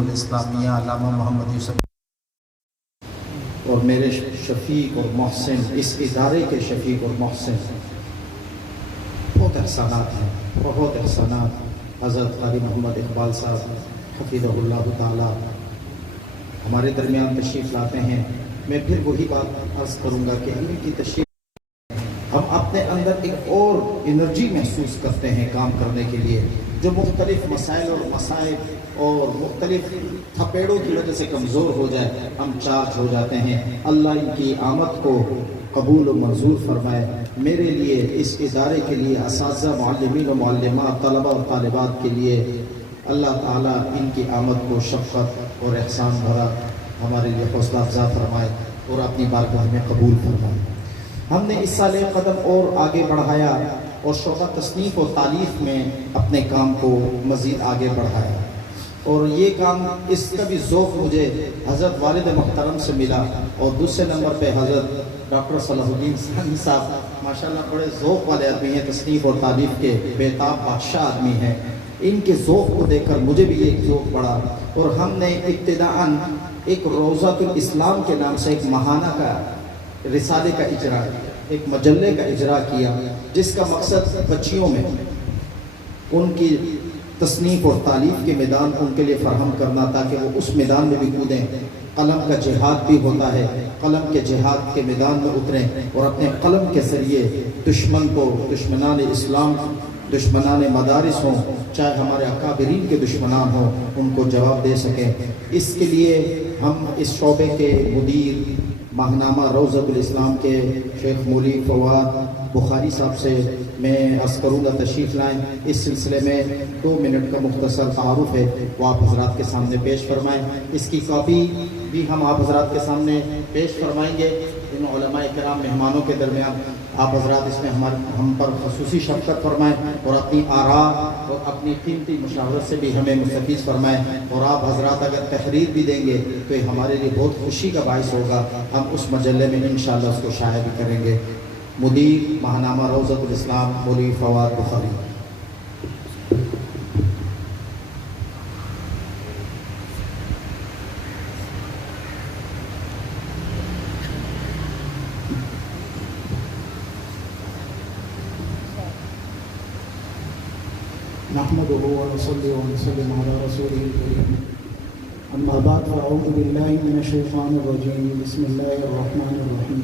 الاسلامیہ علامہ محمد یوسف اور میرے شفیق اور محسن، اس ادارے کے شفیق اور محسن، بہت احسانات ہیں، بہت احسانات۔ حضرت قاری محمد اقبال صاحب حفظہ اللہ تعالی ہمارے درمیان تشریف لاتے ہیں۔ میں پھر وہی بات عرض کروں گا کہ ان کی تشریف ہم اپنے اندر ایک اور انرجی محسوس کرتے ہیں کام کرنے کے لیے، جو مختلف مسائل اور مصائب اور مختلف تھپیڑوں کی وجہ سے کمزور ہو جائے، ہم چارج ہو جاتے ہیں۔ اللہ ان کی آمد کو قبول و منظور فرمائے۔ میرے لیے، اس ادارے کے لیے، اساتذہ، معلمین و معلمات، طلبہ اور طالبات کے لیے اللہ تعالیٰ ان کی آمد کو شفقت اور احسان بھرا ہمارے لیے حوصلہ افزا فرمائے اور اپنی بارگاہ میں قبول فرمائے۔ ہم نے اس سال ایک قدم اور آگے بڑھایا اور شعبہ تصنیف و تالیف میں اپنے کام کو مزید آگے بڑھایا، اور یہ کام، اس کا بھی ذوق مجھے حضرت والد محترم سے ملا، اور دوسرے نمبر پہ حضرت ڈاکٹر صلاح الدین ثانی صاحب ماشاءاللہ بڑے ذوق والے آدمی ہیں، تصنیف اور تالیف کے بےتاب بادشاہ آدمی ہیں۔ ان کے ذوق کو دیکھ کر مجھے بھی ایک ذوق پڑا، اور ہم نے ابتداءً ایک روضۃ الاسلام کے نام سے ایک ماہانہ کا رسالے کا اجرا، ایک مجلے کا اجرا کیا، جس کا مقصد بچیوں میں ان کی تصنیف اور تالیف کے میدان ان کے لیے فراہم کرنا، تاکہ وہ اس میدان میں بھی کودیں۔ قلم کا جہاد بھی ہوتا ہے، قلم کے جہاد کے میدان میں اتریں اور اپنے قلم کے ذریعے دشمن کو، دشمنان اسلام، دشمنان مدارس ہوں، چاہے ہمارے اکابرین کے دشمنان ہوں، ان کو جواب دے سکیں۔ اس کے لیے ہم اس شعبے کے مدیر ماہنامہ روضۃ الاسلام کے شیخ مولی فواد بخاری صاحب سے میں عرض کروں گا تشریف لائیں۔ اس سلسلے میں 2 منٹ کا مختصر تعارف ہے، وہ آپ حضرات کے سامنے پیش فرمائیں۔ اس کی کاپی بھی ہم آپ حضرات کے سامنے پیش فرمائیں گے۔ ان علماء کرام مہمانوں کے درمیان آپ حضرات اس میں ہم پر خصوصی شفقت فرمائیں، اور اپنی آراء اور اپنی قیمتی مشاورت سے بھی ہمیں مستفیض فرمائیں، اور آپ حضرات اگر تحریر بھی دیں گے تو یہ ہمارے لیے بہت خوشی کا باعث ہوگا۔ ہم اس مجلے میں انشاءاللہ اس کو شائع بھی کریں گے۔ مدیر ماہنامہ روضۃ الاسلام مولوی فواد بخاری۔ نحمده ونصلي ونسلم على رسوله الكريم، أما بعد، فأعوذ بالله من الشيطان الرجيم، بسم الله الرحمن الرحيم،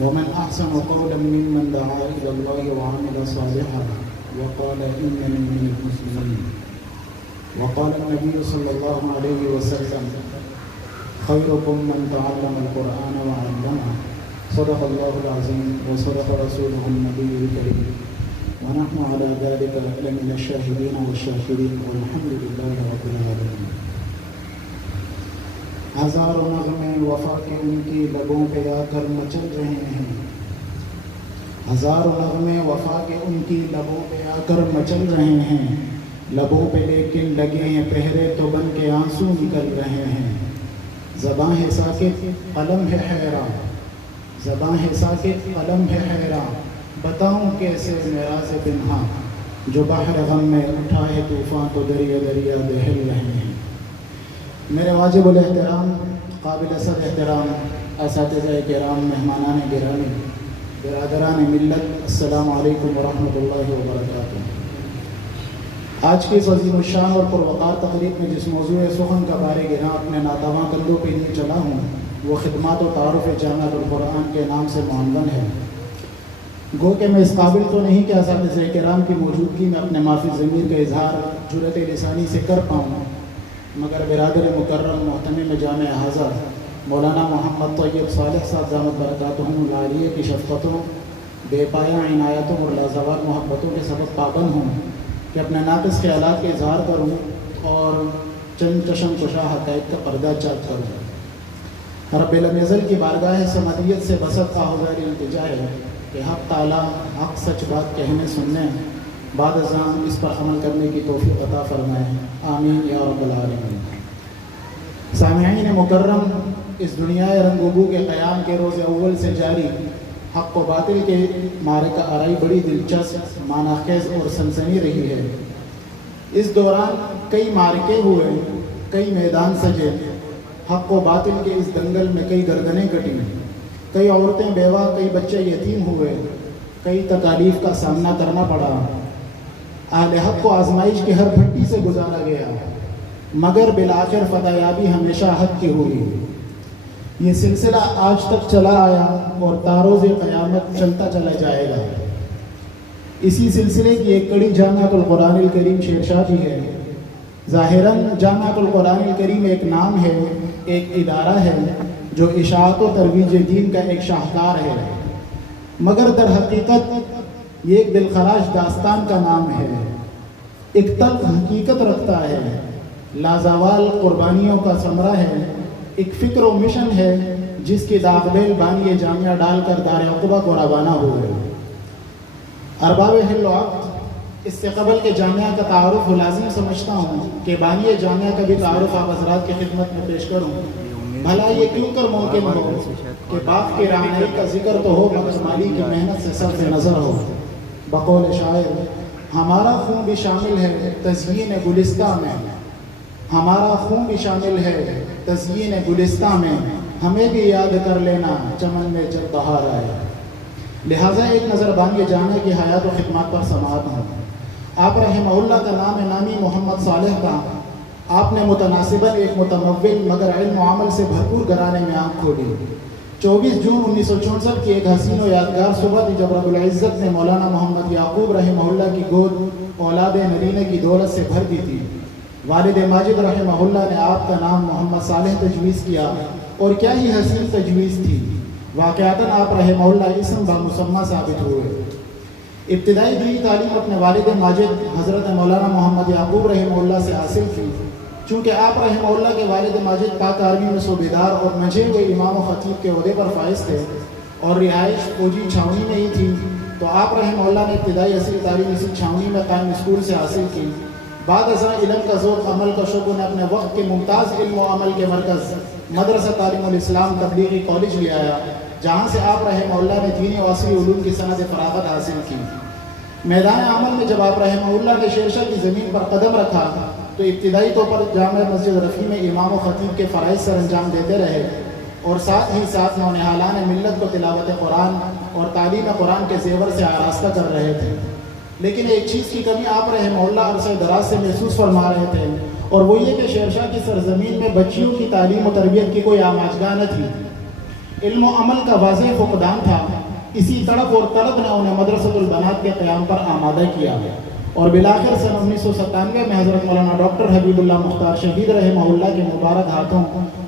ومن أحسن قولا ممن دعا إلى الله وعمل صالحا وقال إنني من المسلمين، وقال النبي صلى الله عليه وسلم خيركم من تعلم القرآن وعلمه، صدق الله العظيم وصدق رسوله النبي الكريم، ونحن على ذلك لمن الشاهدين والشاكرين، والحمد لله رب العالمين۔ ہزاروں نغمے وفا کے ان کی لبوں پہ آ کر مچل رہے ہیں، ہزاروں نغمے وفا کے ان کی لبوں پہ آ کر مچل رہے ہیں، لبوں پہ لیکن لگے ہیں پہرے تو بن کے آنسو نکل رہے ہیں۔ زباں ہے ساکت قلم ہے حیران، زباں ہے ساکت قلم ہے حیران، بتاؤں کیسے معراج پنہا، جو بحر غم میں اٹھا ہے طوفان تو دریا دریا دہل رہے ہیں۔ میرے واجب الاحترام، قابل صد احترام اساتذہ کرام، مہمانان گرامی، برادران ملت، السلام علیکم ورحمۃ اللہ وبرکاتہ۔ آج کی اس عظیم الشان اور پروقار تقریب میں جس موضوع سخن کا بار گراں اپنے ناتواں کندھوں پہ لیے چلا ہوں، وہ خدمات و تعارف جامعۃ القرآن کے نام سے معنون ہے۔ گو کہ میں اس قابل تو نہیں کہ اساتذہ کرام کی موجودگی میں اپنے معافی ضمیر کا اظہار جرأت لسانی سے کر پاؤں، مگر برادر مکرم محتمم جامع حاضر مولانا محمد طیب صالح صاحب دامت برکاتہم العالیہ کی شفقتوں، بے پایہ عنایتوں اور لازوال محبتوں کے سبب پابند ہوں کہ اپنے ناقص خیالات کے اظہار کروں اور چند چشم کشا حقائق کا پردہ چاک کروں۔ رب العزت کی بارگاہ سمدیت سے بسط آہذار التجا ہے کہ حق تعالیٰ حق سچ بات کہنے سننے بعد ازاں اس پر عمل کرنے کی توفیق عطا فرمائے، آمین یا رب العالمین۔ سامعین مکرم، اس دنیا رنگ و بو کے قیام کے روز اول سے جاری حق و باطل کے معرکہ آرائی بڑی دلچسپ، معنی خیز اور سنسنی رہی ہے۔ اس دوران کئی معرکے ہوئے، کئی میدان سجے، حق و باطل کے اس دنگل میں کئی گردنیں کٹی، کئی عورتیں بیوہ، کئی بچے یتیم ہوئے، کئی تکالیف کا سامنا کرنا پڑا۔ اہل حق کو آزمائش کی ہر پھٹی سے گزارا گیا، مگر بالآخر فتح یابی ہمیشہ حق کی ہوئی۔ یہ سلسلہ آج تک چلا آیا اور تاروز قیامت چلتا چلا جائے گا۔ اسی سلسلے کی ایک کڑی جامعۃ القرآن الکریم شیرشاہ کی ہے۔ ظاہراً جامعۃ القرآن الکریم ایک نام ہے، ایک ادارہ ہے جو اشاعت و ترویج دین کا ایک شاہکار ہے، مگر در حقیقت یہ ایک دلخراش داستان کا نام ہے، ایک تلخ حقیقت رکھتا ہے، لازوال قربانیوں کا ثمرہ ہے، ایک فکر و مشن ہے جس کی داغبیل بانی جامعہ ڈال کر دار عقبہ کو روانہ ہوئے۔ ارباب حل و عقد، اس سے قبل کے جامعہ کا تعارف لازم سمجھتا ہوں کہ بانی جامعہ کا بھی تعارف آپ حضرات کی خدمت میں پیش کروں۔ بھلا یہ کیوں کر ممکن ہو کہ باپ کی رعنائی کا ذکر تو ہو مگر مالی کی محنت سے سب سے نظر ہو۔ بقول شاعر، ہمارا خون بھی شامل ہے تزیین گلستہ میں، ہمارا خون بھی شامل ہے تزیین گلستہ میں، ہمیں بھی یاد کر لینا چمن میں جب بہار آئے۔ لہٰذا ایک نظر بانی جامعہ کی حیات و خدمات پر سماعت ہوں۔ آپ رحمہ اللہ کا نام نامی محمد صالح کا، آپ نے متناسباً ایک متمول مگر علم و عمل سے بھرپور گھرانے میں آنکھ کھولی۔ 24 جون 1964 کی ایک حسین و یادگار صبح تھی جب رب العزت نے مولانا محمد یعقوب رحمہ اللہ کی گود اولاد نرینہ کی دولت سے بھر دی تھی۔ والد ماجد رحمہ اللہ نے آپ کا نام محمد صالح تجویز کیا، اور کیا ہی حسین تجویز تھی۔ واقعتاً آپ رحمہ اللہ اسم بامسمہ ثابت ہوئے۔ ابتدائی دینی تعلیم اپنے والد ماجد حضرت مولانا محمد یعقوب رحمہ اللہ سے حاصل کی۔ چونکہ آپ رحمہ اللہ کے والد ماجد پاک آرمی میں صوبیدار اور منجے ہوئے امام و خطیب کے عہدے پر فائز تھے اور رہائش فوجی چھاونی میں ہی تھی، تو آپ رحمہ اللہ نے ابتدائی اصلی تعلیم اسی چھاونی میں قائم اسکول سے حاصل کی۔ بعد ازاں علم کا ذوق، عمل کا شوق نے اپنے وقت کے ممتاز علم و عمل کے مرکز مدرسہ تعلیم الاسلام تبلیغی کالج لے آیا، جہاں سے آپ رحمہ اللہ نے دینی و عصری علوم کی صنعت فراغت حاصل کی۔ میدان عمل میں جب آپ رحمہ اللہ نے شیرشاہ کی زمین پر قدم رکھا تو ابتدائی طور پر جامع مسجد رفیع میں امام و خطیب کے فرائض سر انجام دیتے رہے، اور ساتھ ہی ساتھ نونہالان ملت کو تلاوت قرآن اور تعلیم قرآن کے زیور سے آراستہ کر رہے تھے۔ لیکن ایک چیز کی کمی آپ رحمہ اللہ عرصہ دراز سے محسوس فرما رہے تھے، اور وہ یہ کہ شیرشاہ کی سرزمین میں بچیوں کی تعلیم و تربیت کی کوئی آماجگاہ نہ تھی۔ علم و عمل کا واضح فقدان تھا۔ اسی تڑپ اور طلب نے انہیں مدرسۃ البنات کے قیام پر آمادہ کیا، اور بالآخر سن 1997 میں حضرت مولانا ڈاکٹر حبیب اللہ مختار شہید رحمہ اللہ کے مبارک ہاتھوں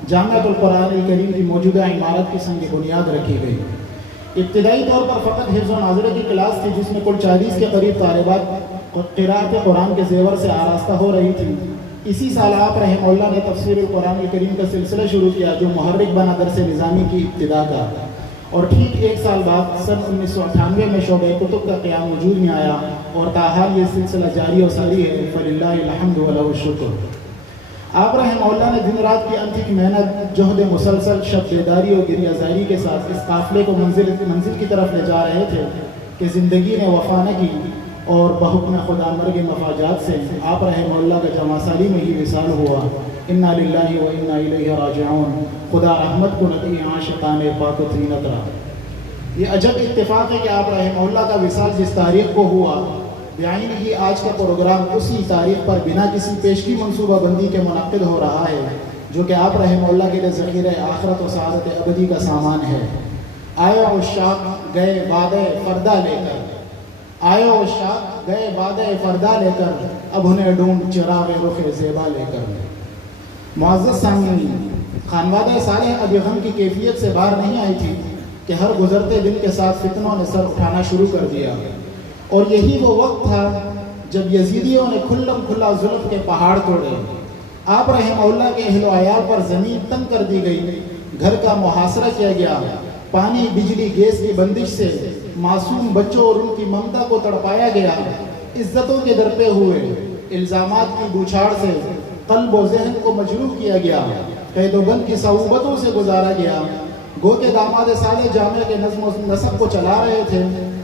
جامعۃ القرآن الکریم کی موجودہ عمارت کی سنگ بنیاد رکھی گئی۔ ابتدائی طور پر فقط حفظ و ناظرہ کی کلاس تھی جس میں کل 40 کے قریب طالبات قراءت قرآن کے زیور سے آراستہ ہو رہی تھی۔ اسی سال آپ رحمہ اللہ نے تفسیر القرآن الکریم کا سلسلہ شروع کیا جو محرک بنا درس نظامی کی ابتدا کا، اور ٹھیک ایک سال بعد سن 1998 میں شعبہ کتب کا قیام وجود میں آیا، اور تاحال یہ سلسلہ جاری و ساری ہے، فللہ الحمد ولہ الشکر۔ آپ رحمہ اللہ نے دن رات کی انتھک محنت، جہد مسلسل، شب بیداری اور گریہ زاری کے ساتھ اس قافلے کو منزل کی طرف لے جا رہے تھے کہ زندگی نے وفا نہ کی، اور بحکم خدا مرگ مفاجات سے آپ رحمہ اللہ کا جمع سالی میں ہی وصال ہوا۔ انا للہ و انا الیہ راجعون۔ خدا رحمت کو نتی عاشقان پاک و طینت را۔ یہ عجب اتفاق ہے کہ آپ رحمہ اللہ کا وصال جس تاریخ کو ہوا، بعین ہی آج کا پروگرام اسی تاریخ پر بنا کسی پیشگی منصوبہ بندی کے منعقد ہو رہا ہے، جو کہ آپ رحمہ اللہ کے لیے ذخیرہ آخرت و سعادت ابدی کا سامان ہے۔ آئے عشاق گئے وعدہ فردا لے کر، آئے عشاق گئے وعدہ فردا لے کر، اب انہیں ڈھونڈ چراغ رخ زیبا لے کر۔ معزز سامعین، خانوادہ صالح ابھی غم کی کیفیت سے باہر نہیں آئی تھی کہ ہر گزرتے دن کے ساتھ فتنوں نے سر اٹھانا شروع کر دیا، اور یہی وہ وقت تھا جب یزیدیوں نے کھلم کھلا ظلم کے پہاڑ توڑے۔ آپ رحمہ اللہ کے اہل و عیال پر زمین تنگ کر دی گئی، گھر کا محاصرہ کیا گیا، پانی بجلی گیس کی بندش سے معصوم بچوں اور ان کی ممتا کو تڑپایا گیا، عزتوں کے درپے ہوئے، الزامات کی بوچھاڑ سے قلب و ذہن کو مجروح کیا گیا، قید و بند کی صعوبتوں سے گزارا گیا۔ گو کے داماد صالح جامعہ کے نظم و نسق کو چلا رہے تھے،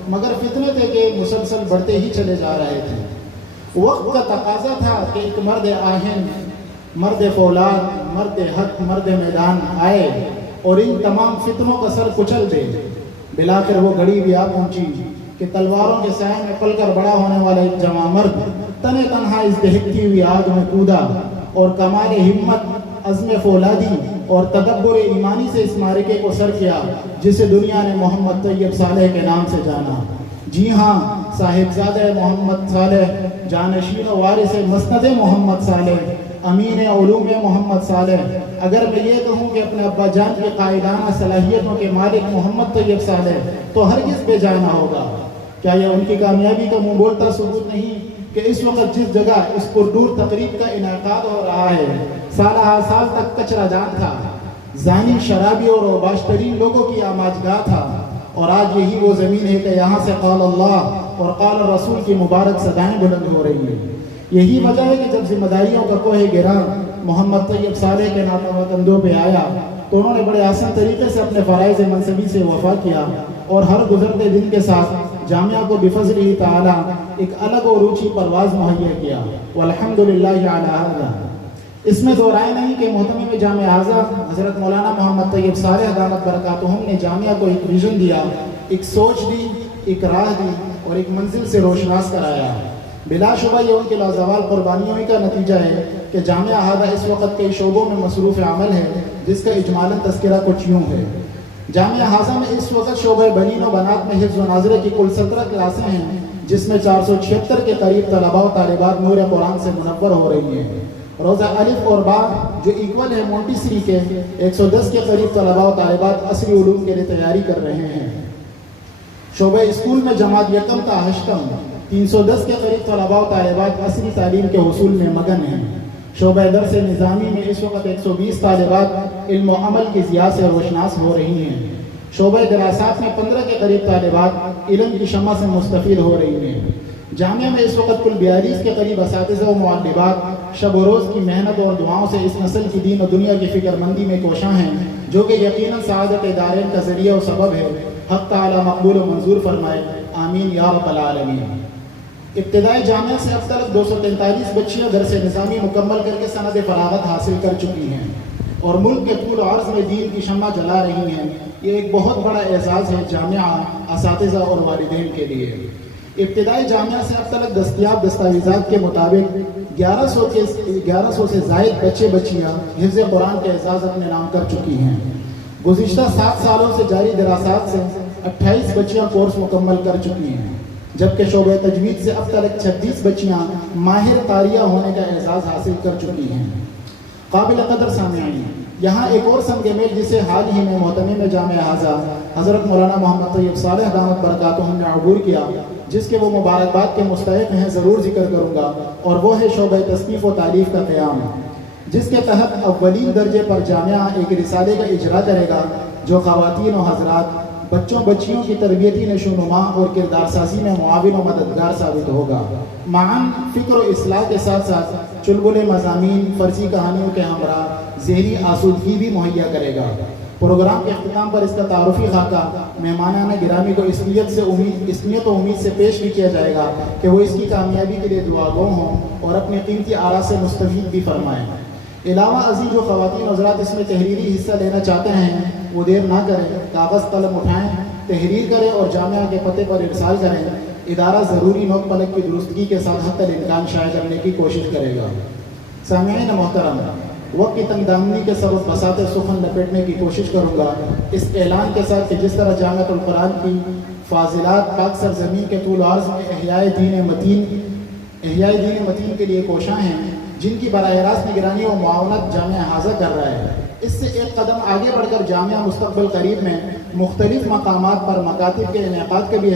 مگر فتنے تھے کہ مسلسل بڑھتے ہی چلے جا رہے تھے۔ وقت کا تقاضا تھا کہ ایک مرد آہن، مرد فولاد، مرد حق، مرد میدان آئے اور ان تمام فتنوں کا سر کچل دے۔ بلاخر وہ گھڑی بھی آ پہنچی کہ تلواروں کے سائے میں پل کر بڑا ہونے والا ایک جواں مرد تنے تنہا اس دہکتی ہوئی آگ میں کودا اور کمال ہمت، عزم فولادی اور تدبر ایمانی سے اس معرکے کو سر کیا جسے دنیا نے محمد طیب صالح کے نام سے جانا۔ جی ہاں، صاحبزادہ محمد صالح، جانشین و وارث مسند محمد صالح، امین علوم محمد صالح، اگر میں یہ کہوں کہ اپنے ابا جان کی قائدانہ صلاحیتوں کے مالک محمد طیب صالح تو ہرگز بے جانا ہوگا۔ کیا یہ ان کی کامیابی کا منہ بولتا ثبوت نہیں کہ اس وقت جس جگہ اس پردور تقریب کا انعقاد ہو رہا ہے سالہ ہر سال تک کچرا جان تھا، زانی، شرابی اور اوباش ترین لوگوں کی آماجگاہ تھا، اور آج یہی وہ زمین ہے کہ یہاں سے قال اللہ اور قال رسول کی مبارک صدائیں بلند ہو رہی ہیں۔ یہی وجہ ہے کہ جب ذمہ داریوں کا کوہ گراں محمد طیب صالح کے ناتواں کندھوں پہ آیا تو انہوں نے بڑے آسان طریقے سے اپنے فرائض منصبی سے وفا کیا اور ہر گزرتے دن کے ساتھ جامعہ کو بفضلہ تعالی ایک الگ اور اونچی پرواز مہیا کیا، والحمدللہ علی ھذا۔ اس میں دو رائے نہیں کہ محتمم جامعہ اعظم حضرت مولانا محمد طیب صالح دامت برکاتہم نے جامعہ کو ایک ویژن دیا، ایک سوچ دی، ایک راہ دی اور ایک منزل سے روشناس کرایا۔ بلا شبہ یہ ان کے لازوال قربانیوں کا نتیجہ ہے کہ جامعہ ہذا اس وقت کئی شعبوں میں مصروف عمل ہے، جس کا اجمالاً تذکرہ کچھ یوں ہے۔ جامعہ ہذا میں اس وقت شعبہ بنین و بنات میں حفظ و ناظرہ کی کل 17 کلاسیں ہیں، جس میں 476 کے قریب طلباء و طالبات نور قرآن سے منور ہو رہی ہیں۔ روزہ الف اور با جو ایکول ہے مونٹیسری کے 110 کے قریب طلباء و طالبات عصری علوم کے لیے تیاری کر رہے ہیں۔ شعبہ اسکول میں جماعت یکم تا ہشتم 310 کے قریب طلباء و طالبات عصری تعلیم کے حصول میں مگن ہیں۔ شعبہ درس نظامی میں اس وقت 120 طالبات علم و عمل کی ضیاء سے روشناس ہو رہی ہیں۔ شعبہ دراسات میں 15 کے قریب طالبات علم کی شمع سے مستفید ہو رہی ہیں۔ جامعہ میں اس وقت کل 42 کے قریب اساتذہ و معلمات شب و روز کی محنت اور دعاؤں سے اس نسل کی دین و دنیا کی فکر مندی میں کوشاں ہیں، جو کہ یقیناً سعادت دارین کا ذریعہ و سبب ہے۔ حق تعالی مقبول و منظور فرمائے، آمین یا رب العالمین۔ ابتدائی جامعہ سے اب تک 243 بچیاں درس نظامی مکمل کر کے سند فراغت حاصل کر چکی ہیں اور ملک کے طول و عرض میں دین کی شمع جلا رہی ہیں۔ یہ ایک بہت بڑا اعزاز ہے جامعہ، اساتذہ اور والدین کے لیے۔ ابتدائی جامعہ سے اب تک دستیاب دستاویزات کے مطابق 1100 سے زائد بچے بچیاں حفظ قرآن کے اعزاز اپنے نام کر چکی ہیں۔ گزشتہ 7 سالوں سے جاری دراسات سے 28 بچیاں کورس مکمل کر چکی ہیں، جبکہ شعبہ تجوید سے اب تک 36 بچیاں ماہر قاریہ ہونے کا اعزاز حاصل کر چکی ہیں۔ قابل قدر سامعین، یہاں ایک اور سنگ میل جسے حال ہی میں محتمم جامعہ ہذا حضرت مولانا محمد طیب صالح دامت برکاتہم نے عبور کیا، جس کے وہ مبارکباد کے مستحق ہیں، ضرور ذکر کروں گا، اور وہ ہے شعبہ تصنیف و تالیف کا قیام، جس کے تحت اولین درجے پر جامعہ ایک رسالے کا اجرا کرے گا جو خواتین و حضرات بچوں بچیوں کی تربیتی نشوونما اور کردار سازی میں معاون و مددگار ثابت ہوگا۔ معاً فکر و اصلاح کے ساتھ ساتھ چلبل مضامین، فرضی کہانیوں کے ہمراہ ذہنی آسودگی بھی مہیا کرے گا۔ پروگرام کے اختتام پر اس کا تعارفی خاکہ مہمانان گرامی کو اس نیت و امید سے پیش بھی کیا جائے گا کہ وہ اس کی کامیابی کے لیے دعا گو ہوں اور اپنے قیمتی آراء سے مستفید بھی فرمائیں۔ علاوہ ازیں جو خواتین حضرات اس میں تحریری حصہ لینا چاہتے ہیں وہ دیر نہ کریں، کاغذ قلم اٹھائیں، تحریر کریں اور جامعہ کے پتے پر ارسال کریں۔ ادارہ ضروری نوک پلک کی درستگی کے ساتھ حتی الامکان شائع کرنے کی کوشش کرے گا۔ سامعین محترم، وقت کی تنگ دامنی کے سبب بساط سخن لپیٹنے کی کوشش کروں گا اس اعلان کے ساتھ کہ جس طرح جامعۃ القرآن کی فاضلات پاک سرزمین کے طول و عرض میں احیاء دین متین کے لیے کوشاں ہیں، جن کی براہ راست نگرانی و معاونت جامعہ ہذا کر رہا ہے، اس سے ایک قدم آگے بڑھ کر جامعہ مستقبل قریب میں مختلف مقامات پر مکاتب کے انعقاد کا بھی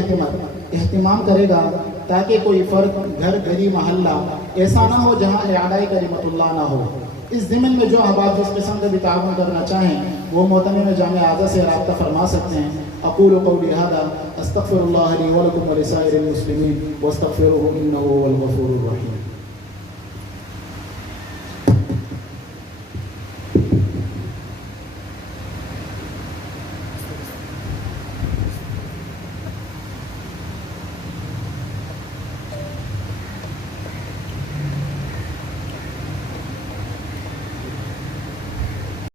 اہتمام کرے گا، تاکہ کوئی فرد، گھر، گلی، محلہ ایسا نہ ہو جہاں اعلاء کلمت اللہ نہ ہو۔ اس ضمن میں جو احباب جس قسم کا بھی تعاون کرنا چاہیں وہ محتمم جامعہ اعظم سے رابطہ فرما سکتے ہیں۔ اقول قولی ھذا استغفر اللہ لی ولکم ولسائر المسلمین واستغفروہ انہ هو الغفور الرحیم۔